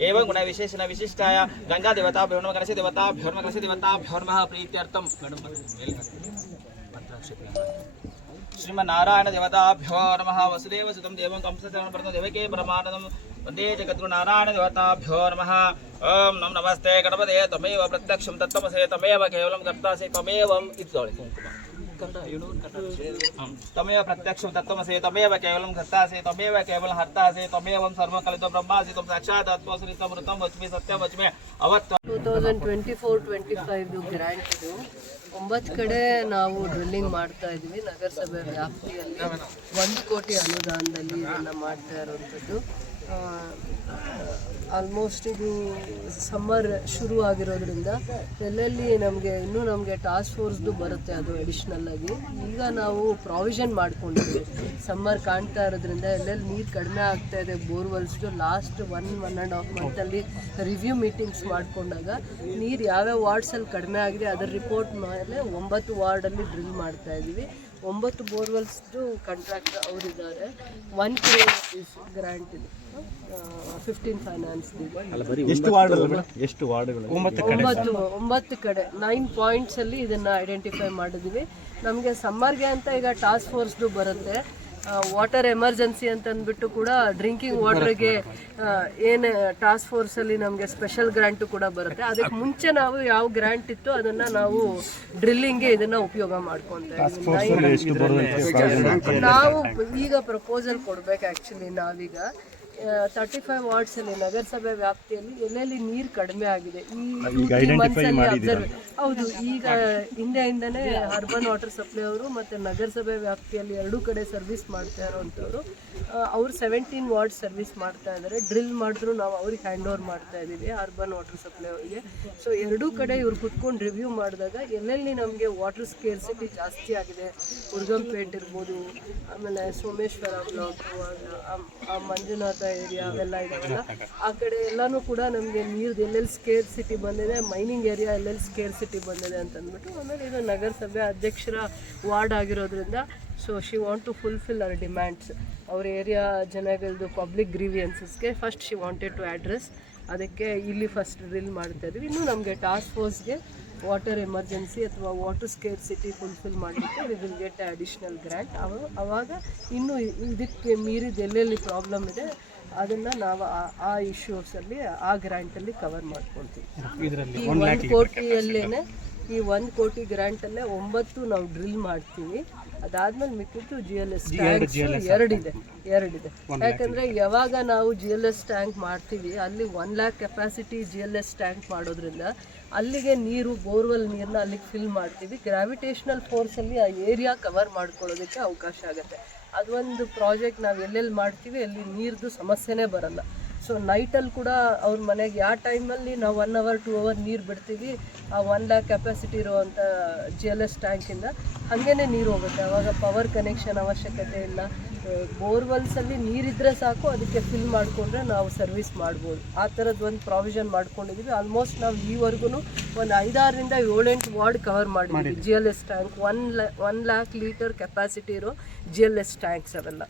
एवं गुण विशेषण विशिष्टाय गंगा देवताभ्यो नमः गणेश देवताभ्यो नमः गणेश देवताभ्यो नमः प्रीत्यर्थम श्रीमन्नारायण देवताभ्यो नमः वसुदेव सुतं देवं कंसचरण प्रथम देवके परमानन्दं वंदे जगद्गुरु नारायण देवताभ्यो नमः नमस्ते, गणपते तमेव प्रत्यक्षं तत्त्वमसे तमेव केवलं कर्तासि त्वमेवम् इत्तोळे कुङ्कुम कन्नड you know कन्नड ಹ್ಮ್. ತಮೇವ ಪ್ರತ್ಯಕ್ಷಂ ತತ್ವಮಸೆ ತಮೇವ ಕೇವಲಂ ಕರ್ತಾಸೆ ತಮೇವ ಕೇವಲ ಹರ್ತಾಸೆ ತಮೇವಂ ಸರ್ವ ಕಲಿತ ಬ್ರಹ್ಮಾಸಿ ತಂ ಸಾಕ್ಷಾತ್ ಆತ್ಮಸ್ರಿ ತಮೃತಂ ವಚ್ಮಿ ಸತ್ಯ ವಚ್ಮಿ ಅವತ್ತು two thousand twenty four twenty ಫೈವ್ದು grant ಇದು ಒಂಬತ್ತು ಕಡೆ ನಾವು ಡ್ರಿಲ್ಲಿಂಗ್ ಮಾಡ್ತಾ ಇದ್ವಿ ನಗರಸಭೆ ವ್ಯಾಪ್ತಿಯಲ್ಲಿ ಒಂದು ಕೋಟಿ ಅನುದಾನದಲ್ಲಿ ಇದನ್ನು ಮಾಡ್ತಾ ಇರೋವಂಥದ್ದು ಆಲ್ಮೋಸ್ಟ್ ಇದು ಸಮ್ಮರ್ ಶುರು ಆಗಿರೋದ್ರಿಂದ ಎಲ್ಲೆಲ್ಲಿ ನಮಗೆ ಇನ್ನೂ ನಮಗೆ ಟಾಸ್ಕ್ ಫೋರ್ಸ್ದು ಬರುತ್ತೆ ಅದು ಅಡಿಷ್ನಲ್ ಆಗಿ. ಈಗ ನಾವು ಪ್ರಾವಿಷನ್ ಮಾಡ್ಕೊಂಡಿದ್ವಿ. ಸಮ್ಮರ್ ಕಾಣ್ತಾ ಇರೋದ್ರಿಂದ ಎಲ್ಲೆಲ್ಲಿ ನೀರು ಕಡಿಮೆ ಆಗ್ತಾ ಇದೆ ಬೋರ್ವೆಲ್ಸ್ದು last one one and half ಮಂತಲ್ಲಿ review meetings ಮಾಡಿಕೊಂಡಾಗ ನೀರು ಯಾವ್ಯಾವ ವಾರ್ಡ್ಸಲ್ಲಿ ಕಡಿಮೆ ಆಗಿದೆ ಅದರ ರಿಪೋರ್ಟ್ ಮೇಲೆ ಒಂಬತ್ತು ವಾರ್ಡಲ್ಲಿ ಡ್ರಿಲ್ ಮಾಡ್ತಾ ಇದ್ದೀವಿ ಒಂಬತ್ತು ಬೋರ್ವೆಲ್ಸ್ದು ಕಾಂಟ್ರಾಕ್ಟ್ ಅವರಿದ್ದಾರೆ. ಒನ್ ಕ್ರೋರ್ ಗ್ರ್ಯಾಂಟ್ ಇದೆ ಫಿಫ್ಟೀನ್ ಫೈನಾನ್ಸ್ ಎಷ್ಟು ಎಷ್ಟು ವಾರ್ಡ್ಗಳು? ಒಂಬತ್ತು ಒಂಬತ್ತು ಕಡೆ. ನೈನ್ ಪಾಯಿಂಟ್ಸ್ ಅಲ್ಲಿ ಇದನ್ನ ಐಡೆಂಟಿಫೈ ಮಾಡಿದ್ವಿ. ನಮಗೆ ಸಮ್ಮರ್ಗೆ ಅಂತ ಈಗ ಟಾಸ್ಕ್ ಫೋರ್ಸ್ದು ಬರುತ್ತೆ. ವಾಟರ್ ಎಮರ್ಜೆನ್ಸಿ ಅಂತ ಅಂದ್ಬಿಟ್ಟು ಕೂಡ ಡ್ರಿಂಕಿಂಗ್ ವಾಟರ್ಗೆ ಏನು ಟಾಸ್ಕ್ ಫೋರ್ಸಲ್ಲಿ ನಮಗೆ ಸ್ಪೆಷಲ್ ಗ್ರ್ಯಾಂಟು ಕೂಡ ಬರುತ್ತೆ. ಅದಕ್ಕೆ ಮುಂಚೆ ನಾವು ಯಾವ ಗ್ರ್ಯಾಂಟ್ ಇತ್ತು ಅದನ್ನು ನಾವು ಡ್ರಿಲ್ಲಿಂಗ್ಗೆ ಇದನ್ನು ಉಪಯೋಗ ಮಾಡ್ಕೊತಾ ಇದ್ದೀವಿ. ನಾವು ಈಗ ಪ್ರಪೋಸಲ್ ಕೊಡ್ಬೇಕು ಆ್ಯಕ್ಚುಲಿ ನಾವೀಗ. ತರ್ಟಿ ಫೈವ್ ವಾರ್ಡ್ಸಲ್ಲಿ ನಗರಸಭೆ ವ್ಯಾಪ್ತಿಯಲ್ಲಿ ಎಲ್ಲೆಲ್ಲಿ ನೀರು ಕಡಿಮೆ ಆಗಿದೆ? ಈ ಹೌದು ಈಗ ಹಿಂದೆಯಿಂದನೇ ಅರ್ಬನ್ ವಾಟರ್ ಸಪ್ಲೈ ಅವರು ಮತ್ತು ನಗರಸಭೆ ವ್ಯಾಪ್ತಿಯಲ್ಲಿ ಎರಡೂ ಕಡೆ ಸರ್ವಿಸ್ ಮಾಡ್ತಾ ಇರೋವಂಥವ್ರು. ಅವ್ರು ಸೆವೆಂಟೀನ್ ವಾರ್ಡ್ ಸರ್ವಿಸ್ ಮಾಡ್ತಾ ಇದ್ದಾರೆ ಡ್ರಿಲ್ ಮಾಡಿದ್ರು ನಾವು ಅವ್ರಿಗೆ ಹ್ಯಾಂಡ್ ಓವರ್ ಮಾಡ್ತಾ ಇದ್ದೀವಿ ಅರ್ಬನ್ ವಾಟರ್ ಸಪ್ಲೈ ಅವರಿಗೆ. ಸೊ ಎರಡೂ ಕಡೆ ಇವ್ರು ಕುತ್ಕೊಂಡು ರಿವ್ಯೂ ಮಾಡಿದಾಗ ಎಲ್ಲೆಲ್ಲಿ ನಮಗೆ ವಾಟರ್ ಸ್ಕೇರ್ಸಿಟಿ ಜಾಸ್ತಿ ಆಗಿದೆ? ಉರ್ಗಂಪೇಟ್ ಇರ್ಬೋದು ಆಮೇಲೆ ಸೋಮೇಶ್ವರ ಬ್ಲಾಕ್ ಮಂಜುನಾಥ ಏರಿಯಾ ಅವೆಲ್ಲ ಇದಾವಲ್ಲ ಆ ಕಡೆ ಎಲ್ಲಾನು ಕೂಡ ನಮಗೆ ನೀರ್ದು ಎಲ್ಲೆಲ್ಲಿ ಸ್ಕೇರ್ ಸಿಟಿ ಬಂದಿದೆ ಮೈನಿಂಗ್ ಏರಿಯಾ ಎಲ್ಲೆಲ್ಲಿ ಸ್ಕೇರ್ ಸಿಟಿ ಬಂದಿದೆ ಅಂತ ಅಂದ್ಬಿಟ್ಟು ಆಮೇಲೆ ಇದು ನಗರಸಭೆ ಅಧ್ಯಕ್ಷರ ವಾರ್ಡ್ ಆಗಿರೋದ್ರಿಂದ so she want to fulfil our demands ಅವ್ರ ಏರಿಯಾ ಜನಗಳದ್ದು public ಗ್ರೀವಿಯನ್ಸಸ್ಗೆ first she wanted to address ಅದಕ್ಕೆ ಇಲ್ಲಿ ಫಸ್ಟ್ ಡ್ರಿಲ್ ಮಾಡ್ತಾ ಇದ್ವಿ. ಇನ್ನು ನಮಗೆ ಟಾಸ್ಕ್ ಫೋರ್ಸ್ಗೆ ವಾಟರ್ ಎಮರ್ಜೆನ್ಸಿ ಅಥವಾ ವಾಟರ್ ಸ್ಕೇರ್ ಸಿಟಿ ಫುಲ್ಫಿಲ್ ಮಾಡಲಿಕ್ಕೆ we will get additional grant ಅವ ಅವಾಗ ಇನ್ನು ಇದಕ್ಕೆ ಮೀರಿದ ಎಲ್ಲೆಲ್ಲಿ ಪ್ರಾಬ್ಲಮ್ ಇದೆ ಅದನ್ನು ನಾವು ಆ- ಇಶ್ಯೂಸ್ ಇಶ್ಯೂಸಲ್ಲಿ ಆ ಗ್ರ್ಯಾಂಟಲ್ಲಿ ಕವರ್ ಮಾಡ್ಕೊಳ್ತೀವಿ. ಈ ಒಂದು ಕೋಟಿಯಲ್ಲೇನೆ ಈ ಒಂದು ಕೋಟಿ ಗ್ರ್ಯಾಂಟಲ್ಲೇ ಒಂಬತ್ತು ನಾವು ಡ್ರಿಲ್ ಮಾಡ್ತೀವಿ. ಅದಾದ್ಮೇಲೆ ಮಿಕ್ಕಿದ್ದು ಜಿ ಎಲ್ ಎಸ್ ಟ್ಯಾಂಕ್ ಎರಡಿದೆ ಎರಡಿದೆ ಯಾಕಂದ್ರೆ ಯಾವಾಗ ನಾವು ಜಿ ಎಲ್ ಎಸ್ ಟ್ಯಾಂಕ್ ಮಾಡ್ತೀವಿ ಅಲ್ಲಿ one lakh capacity G L S tank ಮಾಡೋದ್ರಿಂದ ಅಲ್ಲಿಗೆ ನೀರು ಬೋರ್ವೆಲ್ ನೀರನ್ನ ಅಲ್ಲಿಗೆ ಫಿಲ್ ಮಾಡ್ತೀವಿ. ಗ್ರಾವಿಟೇಷನಲ್ ಫೋರ್ಸಲ್ಲಿ ಆ ಏರಿಯಾ ಕವರ್ ಮಾಡ್ಕೊಳ್ಳೋದಕ್ಕೆ ಅವಕಾಶ ಆಗುತ್ತೆ. ಅದೊಂದು ಪ್ರಾಜೆಕ್ಟ್ ನಾವು ಎಲ್ಲೆಲ್ಲಿ ಮಾಡ್ತೀವಿ, ಅಲ್ಲಿ ನೀರ್ದು ಸಮಸ್ಯೆನೇ ಬರಲ್ಲ. ಸೊ ನೈಟಲ್ಲಿ ಕೂಡ ಅವ್ರ ಮನೆಗೆ ಯಾವ ಟೈಮಲ್ಲಿ ನಾವು ಒನ್ ಅವರ್ ಟೂ ಅವರ್ ನೀರು ಬಿಡ್ತೀವಿ. ಆ ಒನ್ ಲ್ಯಾಕ್ ಕೆಪಾಸಿಟಿ ಇರುವಂಥ ಜಿ ಎಲ್ ಎಸ್ ಟ್ಯಾಂಕಿಂದ ಹಾಗೇ ನೀರು ಹೋಗುತ್ತೆ. ಅವಾಗ ಪವರ್ ಕನೆಕ್ಷನ್ ಅವಶ್ಯಕತೆ ಇಲ್ಲ. ಬೋರ್ವೆಲ್ಸಲ್ಲಿ ನೀರಿದ್ರೆ ಸಾಕು ಅದಕ್ಕೆ ಫಿಲ್ ಮಾಡಿಕೊಂಡ್ರೆ ನಾವು ಸರ್ವಿಸ್ ಮಾಡ್ಬೋದು. ಆ ಥರದ್ದು ಒಂದು ಪ್ರಾವಿಷನ್ ಮಾಡ್ಕೊಂಡಿದ್ದೀವಿ ಆಲ್ಮೋಸ್ಟ್ ನಾವು ಈವರೆಗೂ ಒಂದು ಐದಾರರಿಂದ ಏಳೆಂಟು ವಾರ್ಡ್ ಕವರ್ ಮಾಡಿದ್ದೀವಿ G L S tank one lakh one lakh litre capacity ಇರೋ ಜಿ ಎಲ್ ಎಸ್ ಟ್ಯಾಂಕ್ಸ್ ಅವೆಲ್ಲ.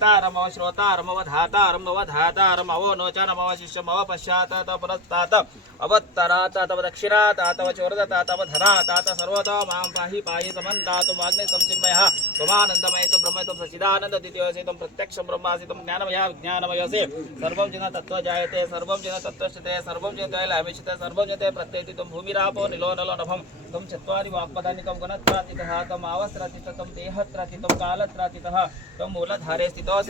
está नमो श्रोता नमो धाता नमो धाता नमो नोच नमो शिष्य मव पश्चात पुरस्तात अवत्तरात तव दक्षिणात तव चोरदत तव धरात सर्वतो माँ पाहि पाहि समन्दातु वाग्ने संचिन्मयः त्वमानन्दमय त्वं ब्रह्म त्वं सचिदानन्द द्वितीयोऽसि त्वं प्रत्यक्षं ब्रह्मासि त्वं ज्ञानमया विज्ञानमयोऽसि सर्वं जिन तत्त्व जायते सर्वं जिन तत्त्वश्यते सर्वं जिन तैल अमिष्यते सर्वं जिन ते प्रत्येति भूमिरापो निलो नलो नभं त्वं चत्वारि वाक्पदानि त्वं गुणत्रातितः त्वम् आवस्त्रातितं देहत्रातितं कालत्रातितः त्वं मूलधारे स्थितोऽसि